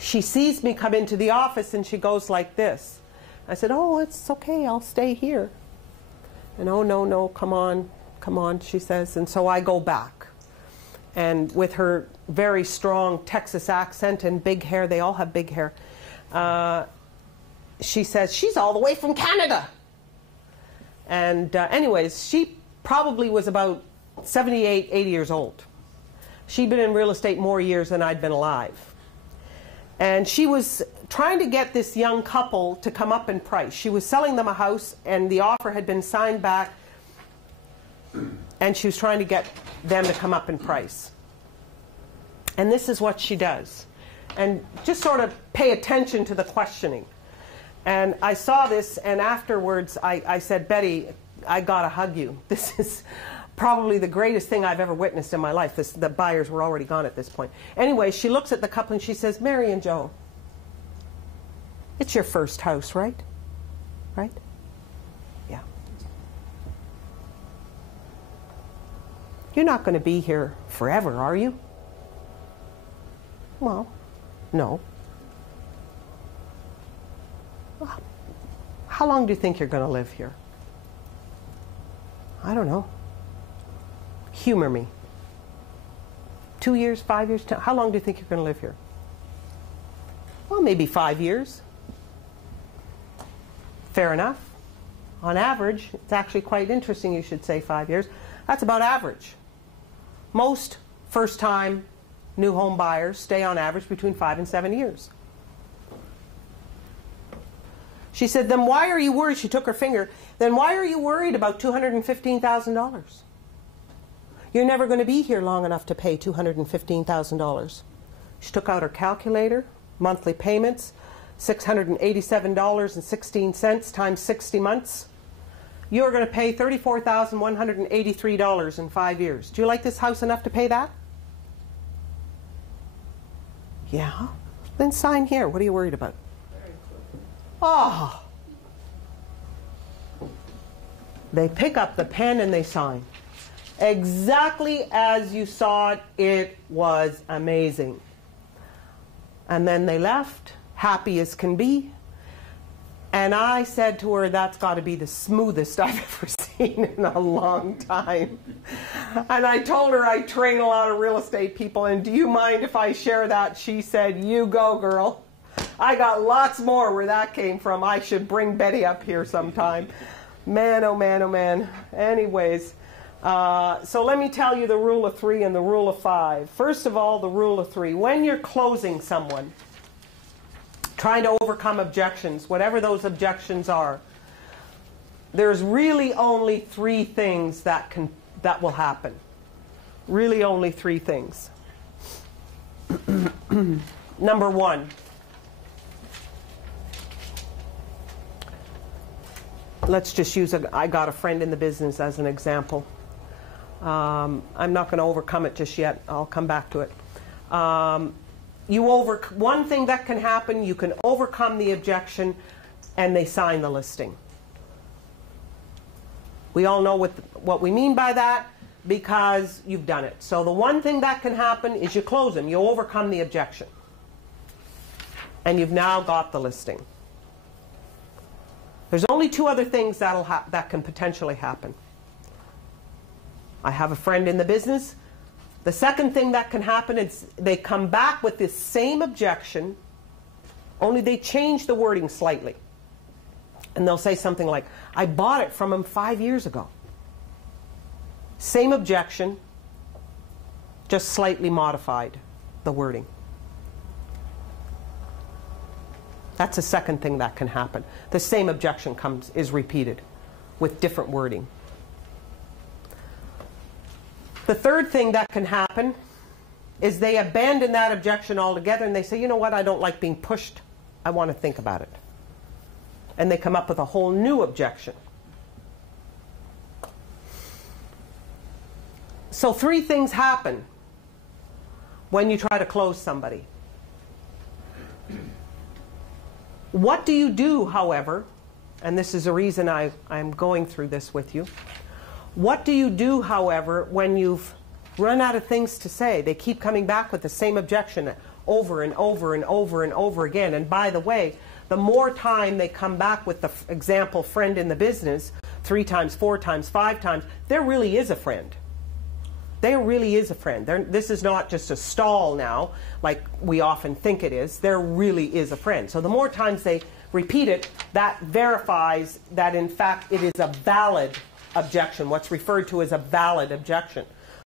she sees me come into the office and she goes like this. I said, oh, it's okay, I'll stay here. And oh, no, come on, she says. And so I go back. And with her very strong Texas accent and big hair, they all have big hair, she says, she's all the way from Canada. And anyways, she probably was about 78, 80 years old. She'd been in real estate more years than I'd been alive. And she was trying to get this young couple to come up in price. She was selling them a house, and the offer had been signed back, and she was trying to get them to come up in price. And this is what she does. And just sort of pay attention to the questioning. And I saw this, and afterwards I said, Betty, I gotta hug you. This is probably the greatest thing I've ever witnessed in my life. The buyers were already gone at this point. Anyway, she looks at the couple and she says, Mary and Joe, it's your first house, right? Right? Yeah. You're not going to be here forever, are you? Well, no. Well, how long do you think you're going to live here? I don't know. Humor me. 2 years, 5 years, 10, how long do you think you're going to live here? Well, maybe 5 years. Fair enough. On average, it's actually quite interesting you should say 5 years. That's about average. Most first-time new home buyers stay on average between 5 and 7 years. She said, then why are you worried? She took her finger. Then why are you worried about $215,000? You're never going to be here long enough to pay $215,000. She took out her calculator, monthly payments, $687.16 times 60 months. You're going to pay $34,183 in 5 years. Do you like this house enough to pay that? Yeah. Then sign here. What are you worried about? Oh. They pick up the pen and they sign. Exactly as you saw it, it was amazing. And then they left, happy as can be. And I said to her, that's got to be the smoothest I've ever seen in a long time. And I told her I train a lot of real estate people, and do you mind if I share that? She said, you go, girl. I got lots more where that came from. I should bring Betty up here sometime. Man, oh man, oh man. Anyways, so let me tell you the rule of 3 and the rule of 5. First of all, the rule of 3. When you're closing someone, trying to overcome objections, whatever those objections are, there's really only 3 things that will happen. Really only 3 things. Number 1. Let's just use I got a friend in the business as an example. I'm not going to overcome it just yet. I'll come back to it. One thing that can happen, you can overcome the objection and they sign the listing. We all know what we mean by that because you've done it. So the one thing that can happen is you close them. You overcome the objection. And you've now got the listing. There's only 2 other things that can potentially happen. I have a friend in the business. The second thing that can happen is they come back with this same objection, only they change the wording slightly. And they'll say something like, I bought it from him 5 years ago. Same objection, just slightly modified the wording. That's the second thing that can happen. The same objection is repeated with different wording. The third thing that can happen is they abandon that objection altogether and they say, you know what, I don't like being pushed. I want to think about it. And they come up with a whole new objection. So 3 things happen when you try to close somebody. What do you do, however, and this is the reason I'm going through this with you. What do you do, however, when you've run out of things to say? They keep coming back with the same objection over and over and over and over again. And by the way, the more time they come back with the example friend in the business, 3 times, 4 times, 5 times, there really is a friend. There really is a friend. This is not just a stall now, like we often think it is. There really is a friend. So the more times they repeat it, that verifies that in fact it is a valid objection, what's referred to as a valid objection.